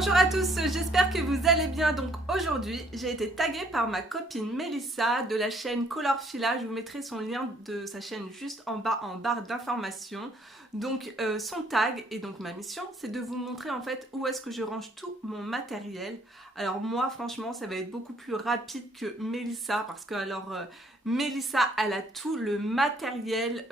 Bonjour à tous, j'espère que vous allez bien. Donc aujourd'hui, j'ai été taguée par ma copine Mélissa de la chaîne Colorfila. Je vous mettrai son lien de sa chaîne juste en bas en barre d'informations. Donc son tag et donc ma mission, c'est de vous montrer en fait où est-ce que je range tout mon matériel. Alors moi, franchement, ça va être beaucoup plus rapide que Mélissa parce que Mélissa, elle a tout le matériel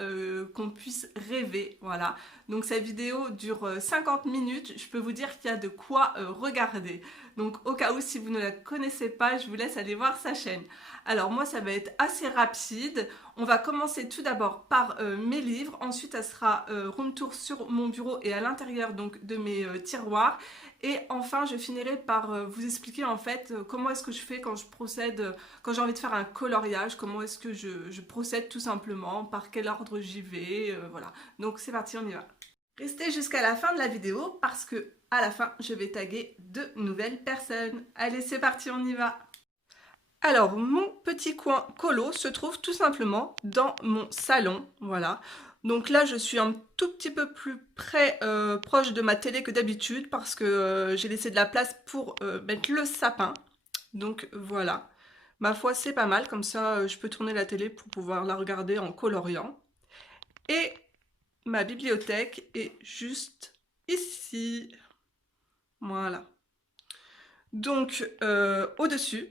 qu'on puisse rêver, voilà. Donc cette vidéo dure 50 minutes, je peux vous dire qu'il y a de quoi regarder. Donc au cas où si vous ne la connaissez pas, je vous laisse aller voir sa chaîne. Alors moi ça va être assez rapide. On va commencer tout d'abord par mes livres, ensuite ça sera room tour sur mon bureau et à l'intérieur donc de mes tiroirs. Et enfin je finirai par vous expliquer en fait comment est-ce que je fais quand je procède, quand j'ai envie de faire un coloriage, comment est-ce que je procède tout simplement, par quel ordre j'y vais, voilà. Donc c'est parti, on y va. Restez jusqu'à la fin de la vidéo parce que à la fin, je vais taguer de nouvelles personnes. Allez, c'est parti, on y va. Alors, mon petit coin colo se trouve tout simplement dans mon salon, voilà. Donc là, je suis un tout petit peu plus près, proche de ma télé que d'habitude parce que j'ai laissé de la place pour mettre le sapin. Donc voilà. Ma foi, c'est pas mal, comme ça, je peux tourner la télé pour pouvoir la regarder en coloriant. Et ma bibliothèque est juste ici. Voilà. Donc, au-dessus,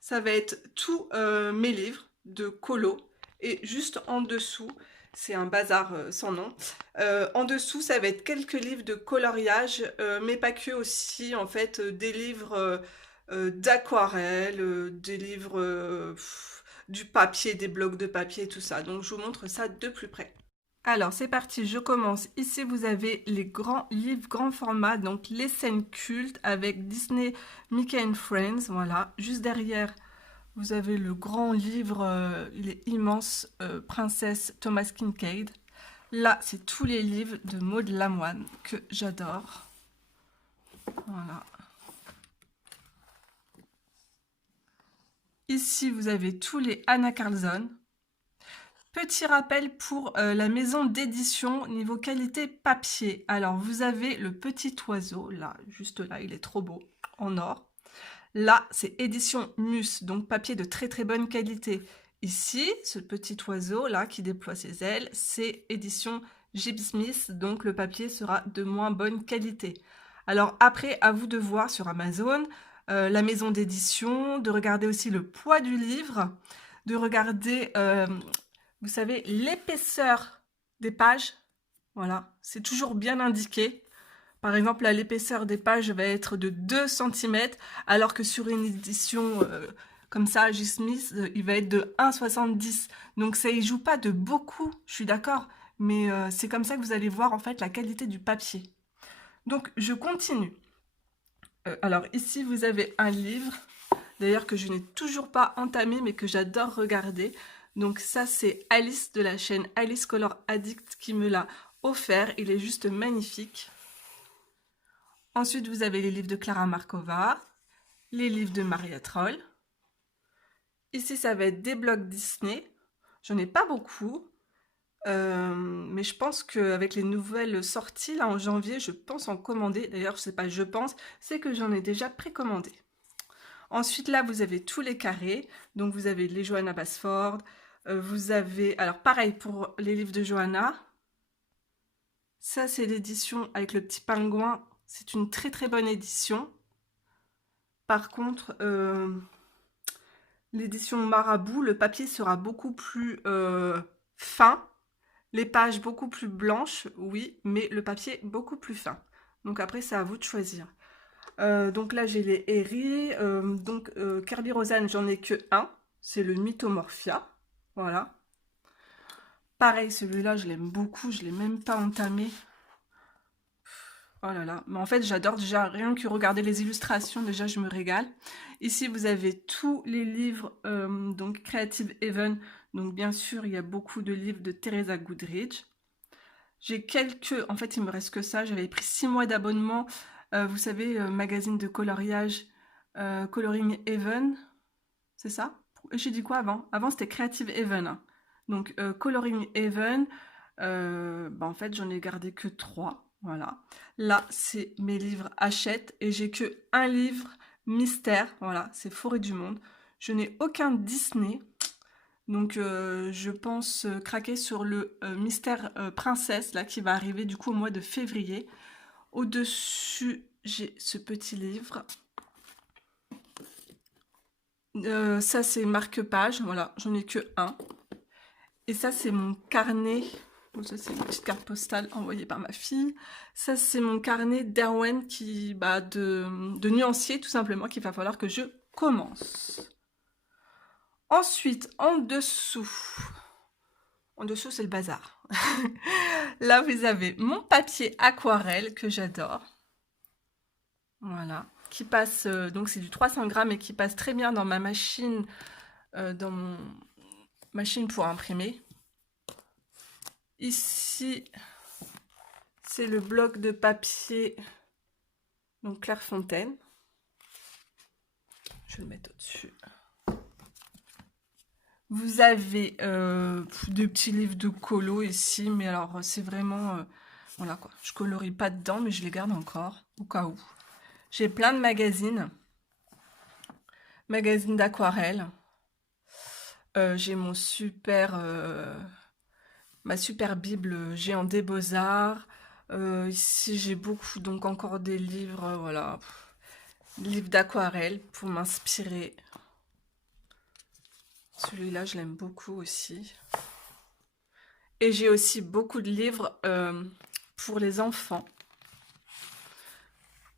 ça va être tous mes livres de colo. Et juste en dessous, c'est un bazar sans nom. En dessous, ça va être quelques livres de coloriage, mais pas que aussi, en fait, des livres d'aquarelle, des livres, du papier, des blocs de papier, tout ça. Donc, je vous montre ça de plus près. Alors, c'est parti, je commence. Ici, vous avez les grands livres, grand format, donc les scènes cultes avec Disney, Mickey and Friends, voilà. Juste derrière, vous avez le grand livre, il est immense, Princesse Thomas Kincaid. Là, c'est tous les livres de Maud Lamoine que j'adore. Voilà. Ici, vous avez tous les Anna Carlson. Petit rappel pour la maison d'édition niveau qualité papier. Alors, vous avez le petit oiseau, là, juste là, il est trop beau, en or. Là, c'est édition Mus, donc papier de très très bonne qualité. Ici, ce petit oiseau là qui déploie ses ailes, c'est édition J.B. Smith, donc le papier sera de moins bonne qualité. Alors après, à vous de voir sur Amazon, la maison d'édition, de regarder aussi le poids du livre, de regarder, vous savez, l'épaisseur des pages. Voilà, c'est toujours bien indiqué. Par exemple, là, l'épaisseur des pages va être de 2 cm, alors que sur une édition comme ça, J. Smith, il va être de 1,70. Donc ça y joue pas de beaucoup, je suis d'accord, mais c'est comme ça que vous allez voir en fait la qualité du papier. Donc je continue. Alors ici, vous avez un livre, d'ailleurs que je n'ai toujours pas entamé, mais que j'adore regarder. Donc ça, c'est Alice de la chaîne Alice Color Addict qui me l'a offert. Il est juste magnifique. Ensuite, vous avez les livres de Clara Markova, les livres de Maria Troll. Ici, ça va être des blocs Disney. J'en ai pas beaucoup, mais je pense qu'avec les nouvelles sorties, là, en janvier, je pense en commander. D'ailleurs, je sais pas, je pense, c'est que j'en ai déjà précommandé. Ensuite, là, vous avez tous les carrés. Donc, vous avez les Johanna Basford. Vous avez... Alors, pareil pour les livres de Johanna. Ça, c'est l'édition avec le petit pingouin. C'est une très très bonne édition. Par contre, l'édition Marabout, le papier sera beaucoup plus fin. Les pages beaucoup plus blanches, oui, mais le papier beaucoup plus fin. Donc après, c'est à vous de choisir. Donc là, j'ai les Herry. Kirby Roseanne, j'en ai que un. C'est le Mythomorphia. Voilà. Pareil, celui-là, je l'aime beaucoup. Je ne l'ai même pas entamé. Oh là là, mais en fait j'adore déjà rien que regarder les illustrations, déjà je me régale. Ici vous avez tous les livres donc Creative Haven, donc bien sûr il y a beaucoup de livres de Teresa Goodridge. J'ai quelques, en fait il me reste que ça, j'avais pris 6 mois d'abonnement, vous savez, magazine de coloriage, Coloring Haven, c'est ça? J'ai dit quoi avant? Avant c'était Creative Haven, hein. Donc Coloring Haven, en fait j'en ai gardé que 3. Voilà. Là, c'est mes livres Hachette et j'ai que un livre mystère. Voilà, c'est Forêt du Monde. Je n'ai aucun Disney. Donc, je pense craquer sur le mystère princesse, là, qui va arriver du coup au mois de février. Au-dessus, j'ai ce petit livre. Ça, c'est marque-page. Voilà, j'en ai que un. Et ça, c'est mon carnet. Bon, ça, c'est une petite carte postale envoyée par ma fille. Ça, c'est mon carnet d'Erwan de nuancier, tout simplement, qu'il va falloir que je commence. Ensuite, en dessous, c'est le bazar. Là, vous avez mon papier aquarelle que j'adore. Voilà. Qui passe, donc c'est du 300 grammes et qui passe très bien dans ma machine, dans mon machine pour imprimer. Ici, c'est le bloc de papier, donc Clairefontaine. Je vais le mettre au-dessus. Vous avez des petits livres de colo ici, mais alors c'est vraiment... voilà quoi, je colorie pas dedans, mais je les garde encore, au cas où. J'ai plein de magazines. Magazines d'aquarelle. J'ai mon ma super Bible Géant des Beaux-Arts. Ici, j'ai beaucoup, donc encore des livres, voilà. Livres d'aquarelle pour m'inspirer. Celui-là, je l'aime beaucoup aussi. Et j'ai aussi beaucoup de livres pour les enfants.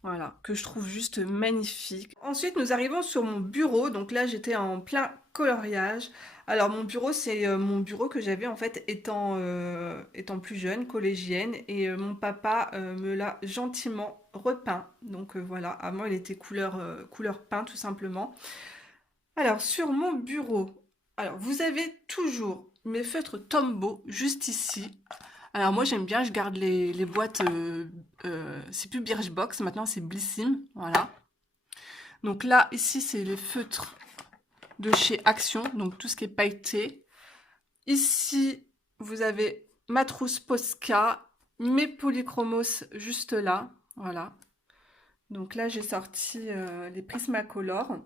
Voilà, que je trouve juste magnifique. Ensuite, nous arrivons sur mon bureau. Donc là, j'étais en plein coloriage. Alors, mon bureau, c'est mon bureau que j'avais en fait étant plus jeune, collégienne. Et mon papa me l'a gentiment repeint. Donc voilà, avant, il était couleur peint, tout simplement. Alors, sur mon bureau, alors vous avez toujours mes feutres Tombow juste ici. Alors moi j'aime bien, je garde les boîtes, c'est plus Birchbox, maintenant c'est Blissim, voilà. Donc là, ici c'est les feutres de chez Action, donc tout ce qui est pailleté. Ici, vous avez ma trousse Posca, mes polychromos juste là, voilà. Donc là j'ai sorti les Prismacolor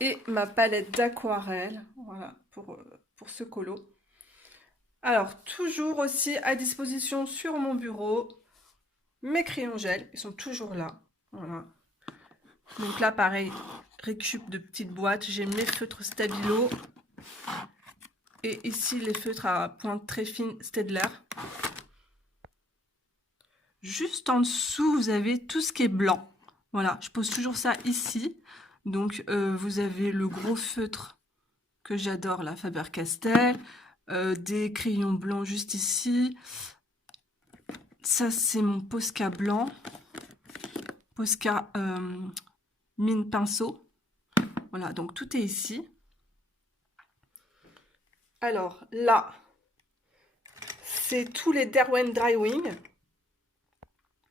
et ma palette d'aquarelle, voilà, pour ce colo. Alors, toujours aussi à disposition sur mon bureau, mes crayons gel, ils sont toujours là. Voilà. Donc là, pareil, récup de petites boîtes. J'ai mes feutres Stabilo. Et ici, les feutres à pointe très fine Staedtler. Juste en dessous, vous avez tout ce qui est blanc. Voilà, je pose toujours ça ici. Donc, vous avez le gros feutre que j'adore, la Faber-Castell. Des crayons blancs juste ici. Ça, c'est mon Posca blanc. Posca mine pinceau. Voilà, donc tout est ici. Alors là, c'est tous les Derwent Drywing.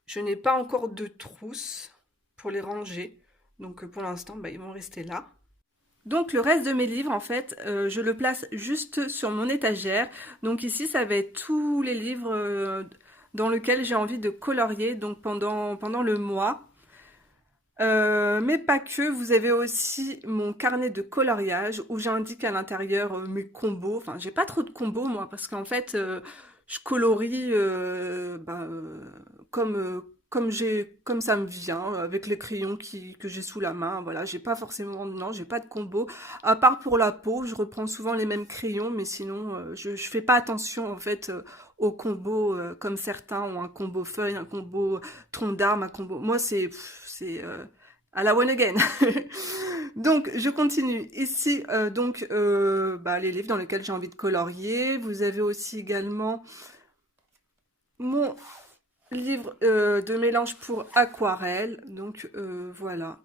Je n'ai pas encore de trousse pour les ranger. Donc pour l'instant, ils vont rester là. Donc le reste de mes livres, en fait, je le place juste sur mon étagère. Donc ici, ça va être tous les livres dans lesquels j'ai envie de colorier donc pendant le mois. Mais pas que, vous avez aussi mon carnet de coloriage où j'indique à l'intérieur mes combos. Enfin, j'ai pas trop de combos moi parce qu'en fait, je colorie comme ça me vient avec les crayons que j'ai sous la main. Voilà, j'ai pas forcément, non, j'ai pas de combo. À part pour la peau, je reprends souvent les mêmes crayons, mais sinon, je fais pas attention en fait aux combos comme certains ont un combo feuille, un combo tronc d'arbre, un combo. Moi, c'est à la one again. Donc, je continue. Ici, les livres dans lesquels j'ai envie de colorier. Vous avez aussi également mon livre de mélange pour aquarelle. Donc, voilà.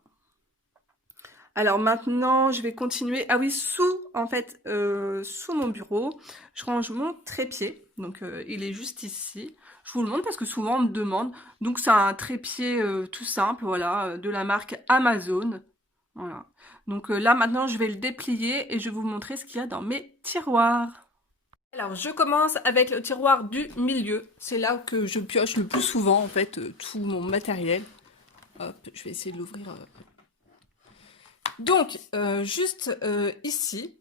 Alors maintenant, je vais continuer. Ah oui, sous mon bureau, je range mon trépied. Donc, il est juste ici. Je vous le montre parce que souvent on me demande. Donc, c'est un trépied tout simple, voilà, de la marque Amazon. Voilà. Donc là, maintenant, je vais le déplier et je vais vous montrer ce qu'il y a dans mes tiroirs. Alors, je commence avec le tiroir du milieu. C'est là que je pioche le plus souvent, en fait, tout mon matériel. Hop, je vais essayer de l'ouvrir. Donc, juste ici.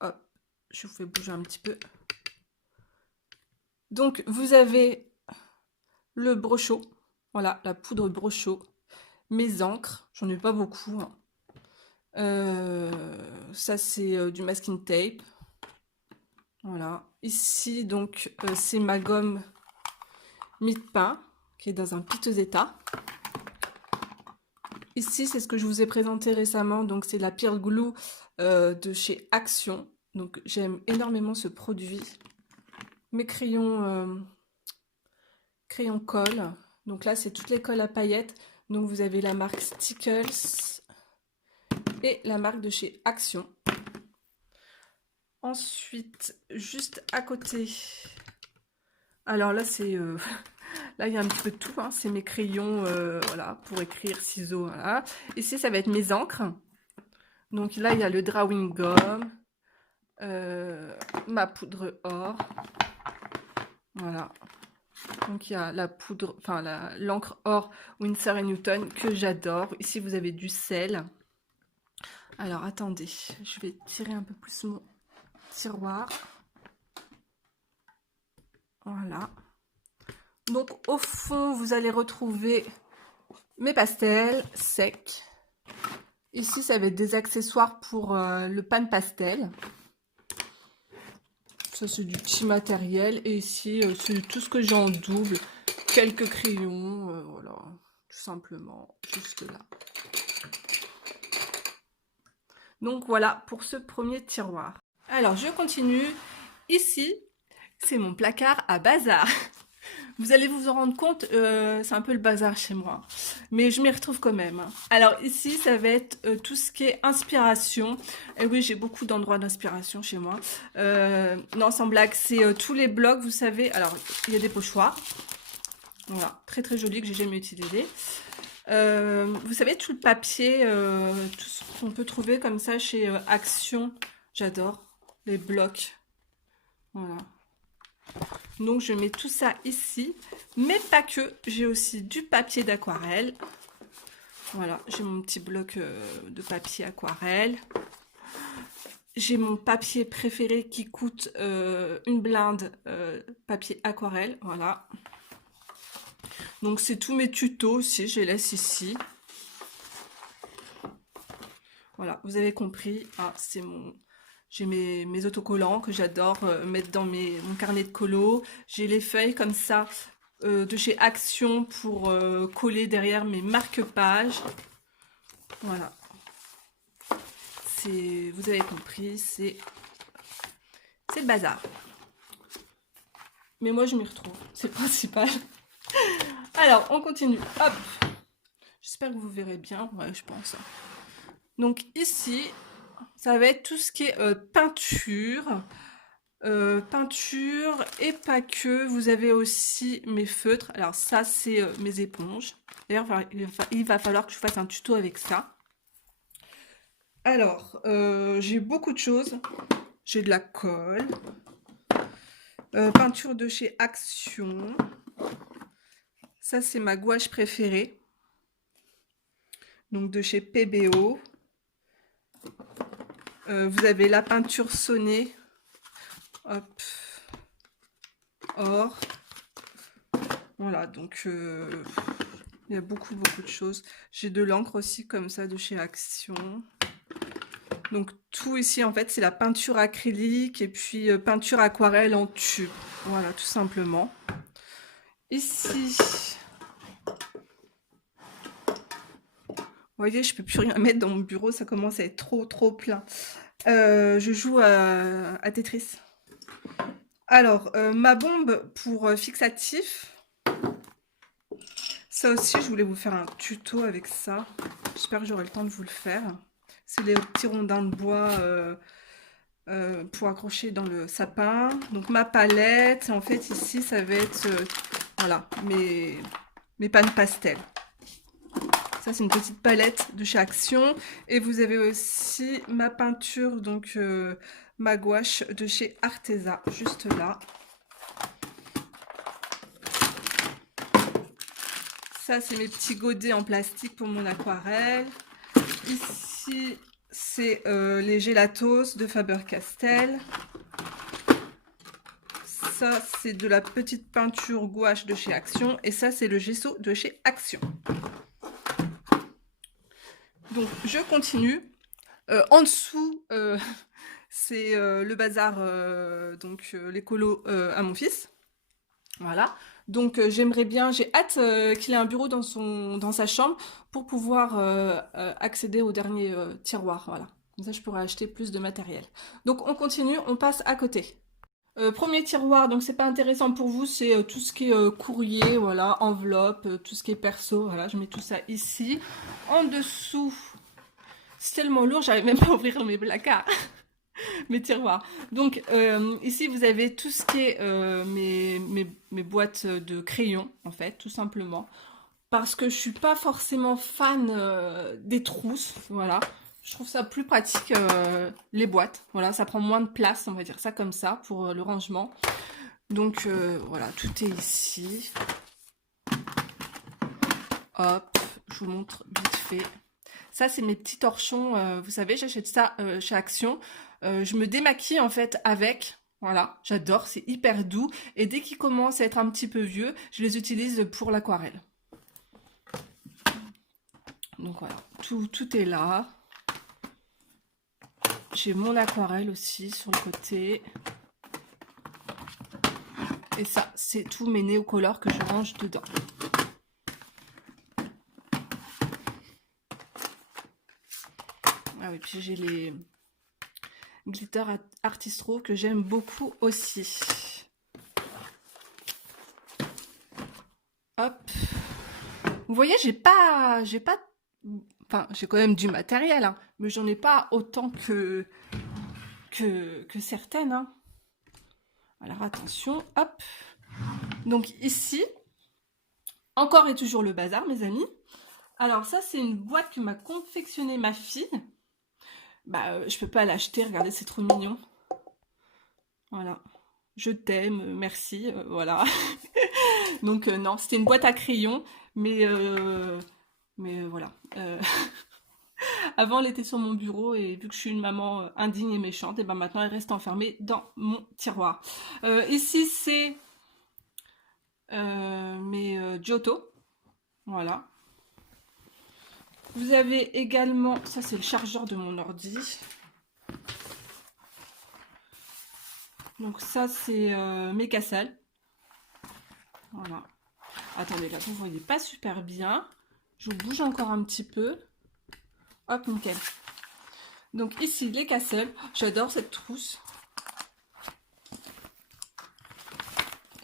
Hop, je vous fais bouger un petit peu. Donc, vous avez le brochot. Voilà, la poudre brochot. Mes encres, j'en ai pas beaucoup. Hein. Ça, c'est du masking tape. Voilà. Ici, donc, c'est ma gomme mie-de-pain qui est dans un piteux état. Ici, c'est ce que je vous ai présenté récemment. Donc, c'est la Pearl Glue de chez Action. Donc, j'aime énormément ce produit. Mes crayons, crayons colle. Donc là, c'est toutes les colles à paillettes. Donc, vous avez la marque Stickles et la marque de chez Action. Ensuite, juste à côté, alors là c'est là il y a un petit peu de tout, hein. C'est mes crayons voilà, pour écrire, ciseaux, voilà. Ici ça va être mes encres. Donc là il y a le drawing gum, ma poudre or, voilà. Donc il y a la poudre, enfin l'encre or Winsor & Newton que j'adore. Ici vous avez du sel. Alors attendez, je vais tirer un peu plus mon tiroir. Voilà. Donc au fond, vous allez retrouver mes pastels secs. Ici, ça va être des accessoires pour le pan pastel. Ça, c'est du petit matériel. Et ici, c'est tout ce que j'ai en double. Quelques crayons, voilà, tout simplement, juste là. Donc voilà pour ce premier tiroir. Alors, je continue. Ici, c'est mon placard à bazar. Vous allez vous en rendre compte, c'est un peu le bazar chez moi. Mais je m'y retrouve quand même. Alors ici, ça va être tout ce qui est inspiration. Et oui, j'ai beaucoup d'endroits d'inspiration chez moi. Non, sans blague, c'est tous les blocs, vous savez. Alors, il y a des pochoirs. Voilà, très très joli que j'ai jamais utilisé. Vous savez, tout le papier, tout ce qu'on peut trouver comme ça chez Action. J'adore les blocs. Voilà. Donc je mets tout ça ici, mais pas que, j'ai aussi du papier d'aquarelle. Voilà, j'ai mon petit bloc de papier aquarelle. J'ai mon papier préféré qui coûte une blinde, papier aquarelle, voilà. Donc c'est tous mes tutos aussi, je les laisse ici. Voilà, vous avez compris, ah, c'est mon... J'ai mes autocollants que j'adore mettre dans mon carnet de colo. J'ai les feuilles comme ça de chez Action pour coller derrière mes marque-pages. Voilà. Vous avez compris, c'est le bazar. Mais moi je m'y retrouve, c'est le principal. Alors, on continue. Hop. J'espère que vous verrez bien, ouais, je pense. Donc ici, ça va être tout ce qui est peinture. Peinture et pas que. Vous avez aussi mes feutres. Alors ça, c'est mes éponges. D'ailleurs, il va falloir que je fasse un tuto avec ça. Alors, j'ai beaucoup de choses. J'ai de la colle. Peinture de chez Action. Ça, c'est ma gouache préférée. Donc de chez PBO. Vous avez la peinture sonnée. Hop. Or. Voilà, donc il y a beaucoup de choses. J'ai de l'encre aussi comme ça de chez Action. Donc tout ici en fait c'est la peinture acrylique et puis peinture aquarelle en tube. Voilà, tout simplement. Ici, vous voyez, je peux plus rien mettre dans mon bureau, ça commence à être trop plein. Je joue à Tetris. Alors, ma bombe pour fixatif. Ça aussi, je voulais vous faire un tuto avec ça. J'espère que j'aurai le temps de vous le faire. C'est les petits rondins de bois pour accrocher dans le sapin. Donc ma palette, en fait ici, ça va être voilà, mes pannes pastel. Ça, c'est une petite palette de chez Action. Et vous avez aussi ma peinture donc ma gouache de chez Arteza, juste là. Ça, c'est mes petits godets en plastique pour mon aquarelle. Ici, c'est les gélatos de Faber-Castell. Ça, c'est de la petite peinture gouache de chez Action. Et ça, c'est le gesso de chez Action. Donc, je continue. En dessous, c'est le bazar, donc l'écolo à mon fils. Voilà. Donc, j'aimerais bien, j'ai hâte qu'il ait un bureau dans sa chambre pour pouvoir accéder au dernier tiroir. Voilà. Comme ça, je pourrais acheter plus de matériel. Donc, on continue, on passe à côté. Premier tiroir, donc c'est pas intéressant pour vous, c'est tout ce qui est courrier, voilà, enveloppe, tout ce qui est perso, voilà, je mets tout ça ici. En dessous, c'est tellement lourd, j'arrive même pas à ouvrir mes placards, mes tiroirs. Donc ici vous avez tout ce qui est mes boîtes de crayons, en fait, tout simplement. Parce que je suis pas forcément fan des trousses, voilà. Je trouve ça plus pratique, les boîtes. Voilà, ça prend moins de place, on va dire ça comme ça, pour le rangement. Donc, voilà, tout est ici. Hop, je vous montre vite fait. Ça, c'est mes petits torchons. Vous savez, j'achète ça chez Action. Je me démaquille, en fait, avec. Voilà, j'adore, c'est hyper doux. Et dès qu'ils commencent à être un petit peu vieux, je les utilise pour l'aquarelle. Donc, voilà, tout est là. J'ai mon aquarelle aussi sur le côté. Et ça, c'est tous mes néocolores que je range dedans. Ah oui, puis j'ai les glitter Artistro que j'aime beaucoup aussi. Hop. Vous voyez, j'ai pas... Enfin, j'ai quand même du matériel, hein, mais j'en ai pas autant que certaines. Hein. Alors attention, hop. Donc ici, encore et toujours le bazar, mes amis. Alors ça, c'est une boîte que m'a confectionnée ma fille. Bah, je peux pas l'acheter, regardez, c'est trop mignon. Voilà. Je t'aime, merci, voilà. Donc non, c'était une boîte à crayons, mais voilà. Avant, elle était sur mon bureau et vu que je suis une maman indigne et méchante, et ben maintenant elle reste enfermée dans mon tiroir. Ici, c'est mes Giotto. Voilà. Vous avez également, ça c'est le chargeur de mon ordi. Donc ça c'est mes casselles. Voilà. Attendez, là vous voyez pas super bien. Je vous bouge encore un petit peu. Hop, nickel. Donc ici, les casselles. J'adore cette trousse.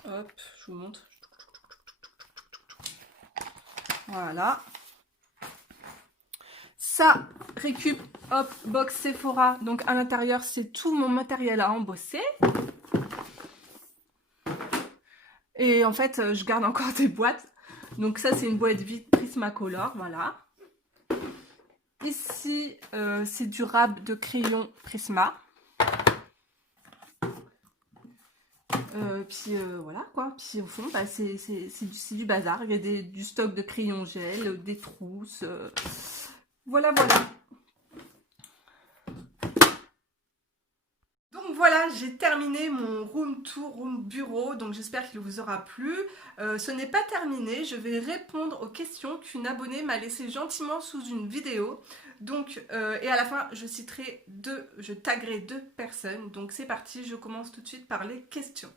Hop, je vous montre. Voilà. Ça, récup, hop, box Sephora. Donc à l'intérieur, c'est tout mon matériel à embosser. Et en fait, je garde encore des boîtes. Donc ça, c'est une boîte vide Prismacolor, voilà. Ici, c'est du rab de crayon Prisma. Puis voilà quoi. Puis au fond, bah, c'est du bazar. Il y a du stock de crayons gel, des trousses. Voilà, voilà. Donc voilà, j'ai terminé mon room tour, room bureau, donc j'espère qu'il vous aura plu. Ce n'est pas terminé, je vais répondre aux questions qu'une abonnée m'a laissées gentiment sous une vidéo. Donc, et à la fin, je taguerai 2 personnes. Donc c'est parti, je commence tout de suite par les questions.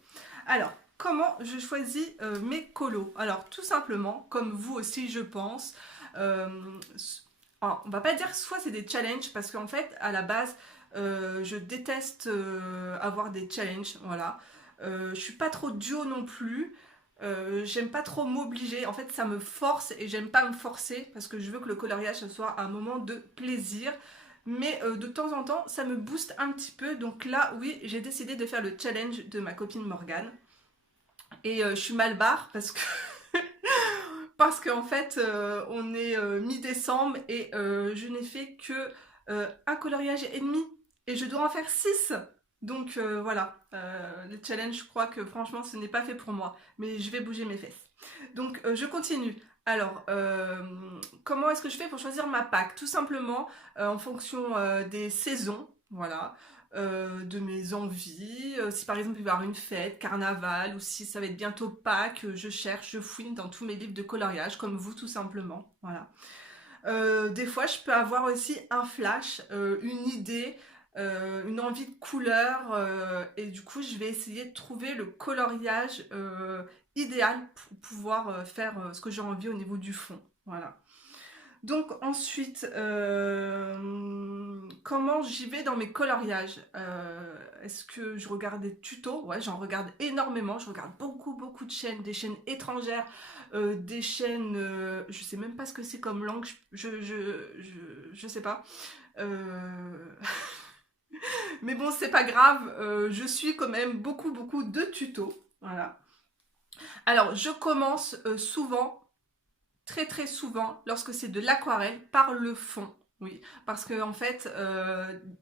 Alors, comment je choisis mes colos? Alors tout simplement, comme vous aussi je pense, on va pas dire soit c'est des challenges, parce qu'en fait, à la base, je déteste avoir des challenges, voilà. Je suis pas trop duo non plus. J'aime pas trop m'obliger. En fait, ça me force et j'aime pas me forcer parce que je veux que le coloriage ce soit un moment de plaisir. Mais de temps en temps, ça me booste un petit peu. Donc là, oui, j'ai décidé de faire le challenge de ma copine Morgane. Et je suis mal barre parce que parce qu'en fait, on est mi-décembre et je n'ai fait que un coloriage et demi et je dois en faire 6. Donc voilà, le challenge, je crois que franchement ce n'est pas fait pour moi, mais je vais bouger mes fesses. Donc je continue. Alors, comment est-ce que je fais pour choisir ma Pâques? Tout simplement en fonction des saisons, voilà, de mes envies. Si par exemple il va y avoir une fête, carnaval, ou si ça va être bientôt Pâques, je cherche, je fouine dans tous mes livres de coloriage, comme vous tout simplement, voilà. Des fois, je peux avoir aussi un flash, une idée, une envie de couleur, et du coup, je vais essayer de trouver le coloriage idéal pour pouvoir faire ce que j'ai envie au niveau du fond. Voilà. Donc ensuite, comment j'y vais dans mes coloriages? Est-ce que je regarde des tutos? Ouais, j'en regarde énormément. Je regarde beaucoup de chaînes, des chaînes étrangères, des chaînes, je sais même pas ce que c'est comme langue, je sais pas. Mais bon, c'est pas grave, je suis quand même beaucoup de tutos. Voilà. Alors, je commence souvent, très souvent, lorsque c'est de l'aquarelle, par le fond. Oui, parce que en fait,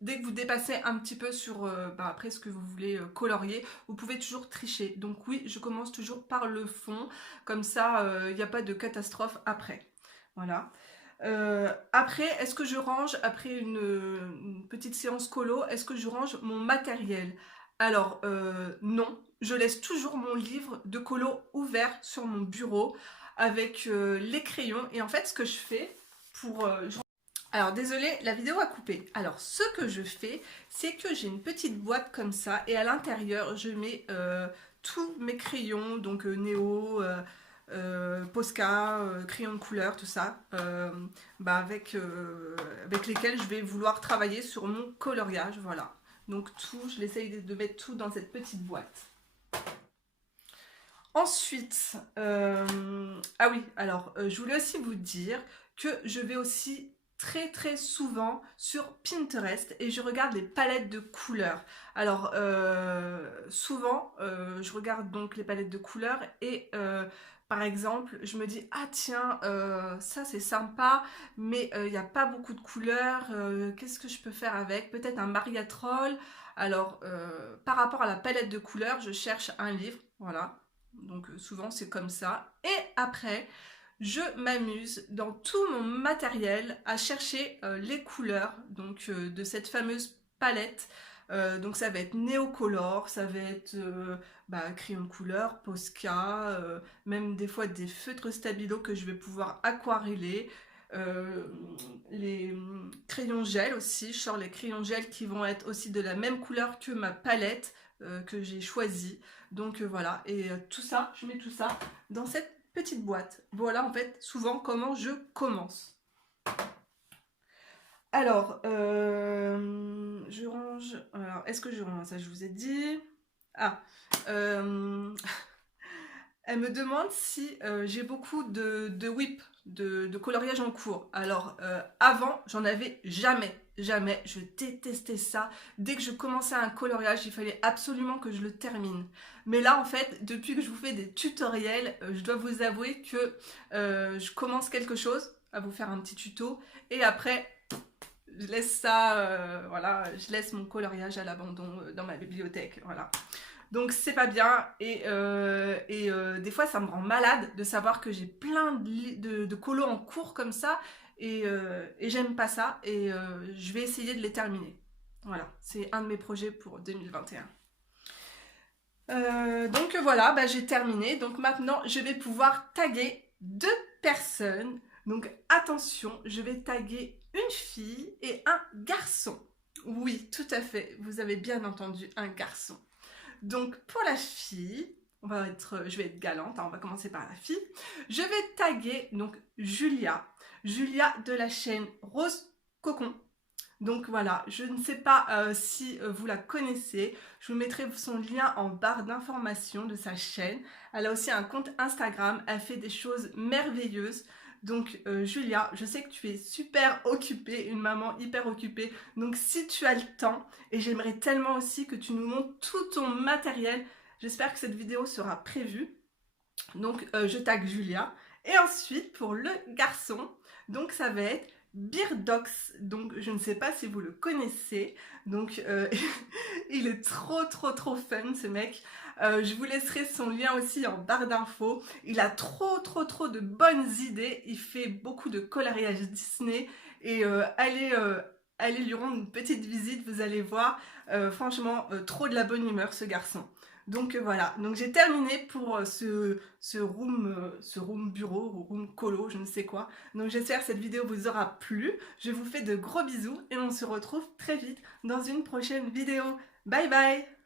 dès que vous dépassez un petit peu sur après ce que vous voulez colorier, vous pouvez toujours tricher. Donc oui, je commence toujours par le fond, comme ça, il n'y a pas de catastrophe après. Voilà. Après, est-ce que je range, après une petite séance colo, est-ce que je range mon matériel? Alors, non, je laisse toujours mon livre de colo ouvert sur mon bureau avec les crayons. Et en fait, ce que je fais pour... Alors, désolé, la vidéo a coupé. Alors, ce que je fais, c'est que j'ai une petite boîte comme ça et à l'intérieur, je mets tous mes crayons, donc Néo, Posca, crayons de couleur, tout ça, avec lesquels je vais vouloir travailler sur mon coloriage, voilà. Donc tout, je l'essaye de mettre tout dans cette petite boîte. Ensuite, ah oui, alors je voulais aussi vous dire que je vais aussi très souvent sur Pinterest et je regarde les palettes de couleurs. Alors souvent je regarde donc les palettes de couleurs et par exemple je me dis ah tiens ça c'est sympa mais il n'y a pas beaucoup de couleurs, qu'est-ce que je peux faire avec? Peut-être un Mariatrol. Alors par rapport à la palette de couleurs je cherche un livre, voilà. Donc souvent c'est comme ça. Et après je m'amuse dans tout mon matériel à chercher les couleurs donc, de cette fameuse palette. Donc ça va être Néocolor, ça va être crayon de couleur, Posca, même des fois des feutres stabilo que je vais pouvoir aquareller. Les crayons gel aussi, je sors les crayons gel qui vont être aussi de la même couleur que ma palette que j'ai choisie. Donc voilà, et tout ça, je mets tout ça dans cette petite boîte. Voilà en fait souvent comment je commence. Alors, je range... Alors, est-ce que je range? Ça, je vous ai dit. Ah, elle me demande si j'ai beaucoup de whip, de coloriage en cours. Alors, avant, j'en avais jamais. Je détestais ça. Dès que je commençais un coloriage, il fallait absolument que je le termine. Mais là, en fait, depuis que je vous fais des tutoriels, je dois vous avouer que je commence quelque chose, à vous faire un petit tuto, et après, je laisse ça, voilà, je laisse mon coloriage à l'abandon dans ma bibliothèque, voilà. Donc c'est pas bien et des fois ça me rend malade de savoir que j'ai plein de colos en cours comme ça et j'aime pas ça et je vais essayer de les terminer. Voilà, c'est un de mes projets pour 2021. Donc voilà, j'ai terminé. Donc maintenant je vais pouvoir taguer 2 personnes. Donc attention, je vais taguer une fille et un garçon. Oui, tout à fait, vous avez bien entendu, un garçon. Donc pour la fille, je vais être galante, hein, on va commencer par la fille. Je vais taguer donc Julia de la chaîne Rose Cocon. Donc voilà, je ne sais pas si vous la connaissez, je vous mettrai son lien en barre d'information de sa chaîne. Elle a aussi un compte Instagram, elle fait des choses merveilleuses. Donc Julia, je sais que tu es super occupée, une maman hyper occupée. Donc si tu as le temps, et j'aimerais tellement aussi que tu nous montres tout ton matériel, j'espère que cette vidéo sera prévue. Donc je tag Julia. Et ensuite pour le garçon, donc ça va être Beardox, donc je ne sais pas si vous le connaissez, donc il est trop fun ce mec. Je vous laisserai son lien aussi en barre d'infos. Il a trop de bonnes idées, il fait beaucoup de coloriage Disney et allez lui rendre une petite visite, vous allez voir, franchement trop de la bonne humeur ce garçon. Donc voilà, donc j'ai terminé pour ce room bureau ou room colo, je ne sais quoi. Donc j'espère que cette vidéo vous aura plu. Je vous fais de gros bisous et on se retrouve très vite dans une prochaine vidéo. Bye bye!